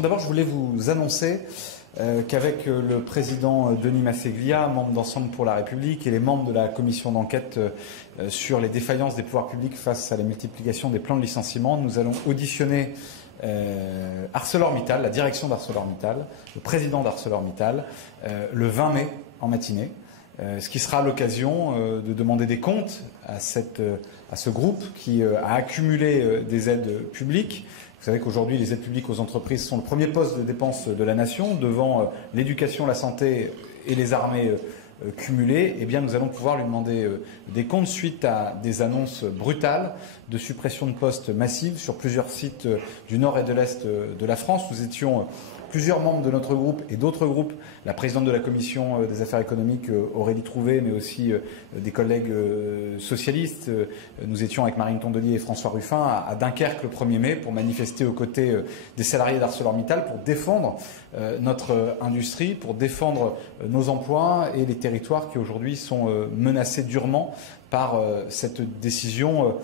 D'abord, je voulais vous annoncer qu'avec le président Denis Masseglia, membre d'Ensemble pour la République, et les membres de la commission d'enquête sur les défaillances des pouvoirs publics face à la multiplication des plans de licenciement, nous allons auditionner ArcelorMittal, la direction d'ArcelorMittal, le président d'ArcelorMittal, le 20 mai en matinée, ce qui sera l'occasion de demander des comptes à ce groupe qui a accumulé des aides publiques. Vous savez qu'aujourd'hui, les aides publiques aux entreprises sont le premier poste de dépense de la nation, devant l'éducation, la santé et les armées cumulées. Eh bien, nous allons pouvoir lui demander des comptes suite à des annonces brutales de suppression de postes massives sur plusieurs sites du nord et de l'est de la France. Nous étions plusieurs membres de notre groupe et d'autres groupes, la présidente de la commission des affaires économiques, Aurélie Trouvé, mais aussi des collègues socialistes. Nous étions avec Marine Tondelier et François Ruffin à Dunkerque le 1er mai pour manifester aux côtés des salariés d'ArcelorMittal pour défendre notre industrie, pour défendre nos emplois et les territoires qui aujourd'hui sont menacés durement par cette décision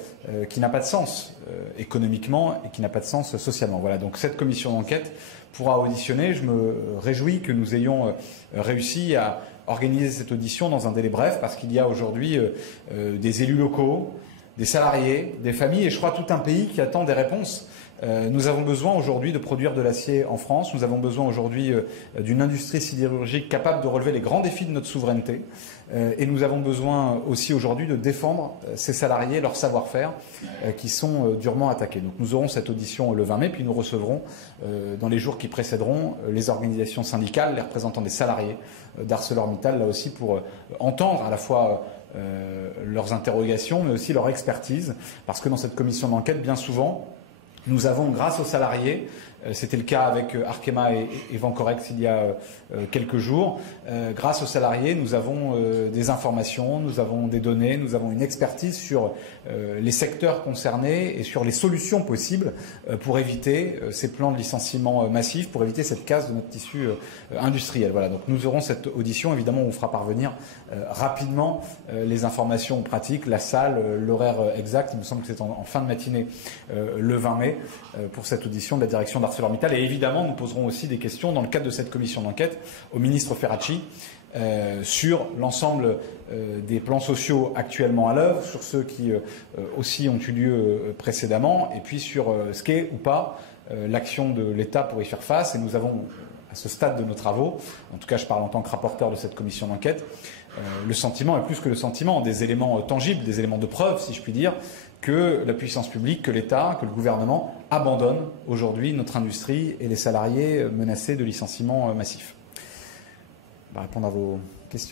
qui n'a pas de sens économiquement et qui n'a pas de sens socialement. Voilà, donc cette commission d'enquête pourra auditionner. Je me réjouis que nous ayons réussi à organiser cette audition dans un délai bref parce qu'il y a aujourd'hui des élus locaux, des salariés, des familles et je crois tout un pays qui attend des réponses. Nous avons besoin aujourd'hui de produire de l'acier en France. Nous avons besoin aujourd'hui d'une industrie sidérurgique capable de relever les grands défis de notre souveraineté. Et nous avons besoin aussi aujourd'hui de défendre ces salariés, leur savoir-faire, qui sont durement attaqués. Donc nous aurons cette audition le 20 mai, puis nous recevrons dans les jours qui précéderont les organisations syndicales, les représentants des salariés d'ArcelorMittal, là aussi pour entendre à la fois leurs interrogations, mais aussi leur expertise, parce que dans cette commission d'enquête, bien souvent, nous avons, grâce aux salariés, c'était le cas avec Arkema et Vencorex il y a quelques jours, grâce aux salariés, nous avons des informations, nous avons des données, nous avons une expertise sur les secteurs concernés et sur les solutions possibles pour éviter ces plans de licenciement massifs, pour éviter cette casse de notre tissu industriel. Voilà, donc nous aurons cette audition. Évidemment, on vous fera parvenir rapidement les informations pratiques, la salle, l'horaire exact. Il me semble que c'est en fin de matinée le 20 mai pour cette audition de la direction d'ArcelorMittal. Et évidemment, nous poserons aussi des questions dans le cadre de cette commission d'enquête au ministre Ferracci sur l'ensemble des plans sociaux actuellement à l'œuvre, sur ceux qui aussi ont eu lieu précédemment, et puis sur ce qu'est ou pas l'action de l'État pour y faire face. Et nous avons, à ce stade de nos travaux, en tout cas je parle en tant que rapporteur de cette commission d'enquête, le sentiment, et plus que le sentiment, des éléments tangibles, des éléments de preuve, si je puis dire, que la puissance publique, que l'État, que le gouvernement abandonne aujourd'hui notre industrie et les salariés menacés de licenciements massifs. On va répondre à vos questions.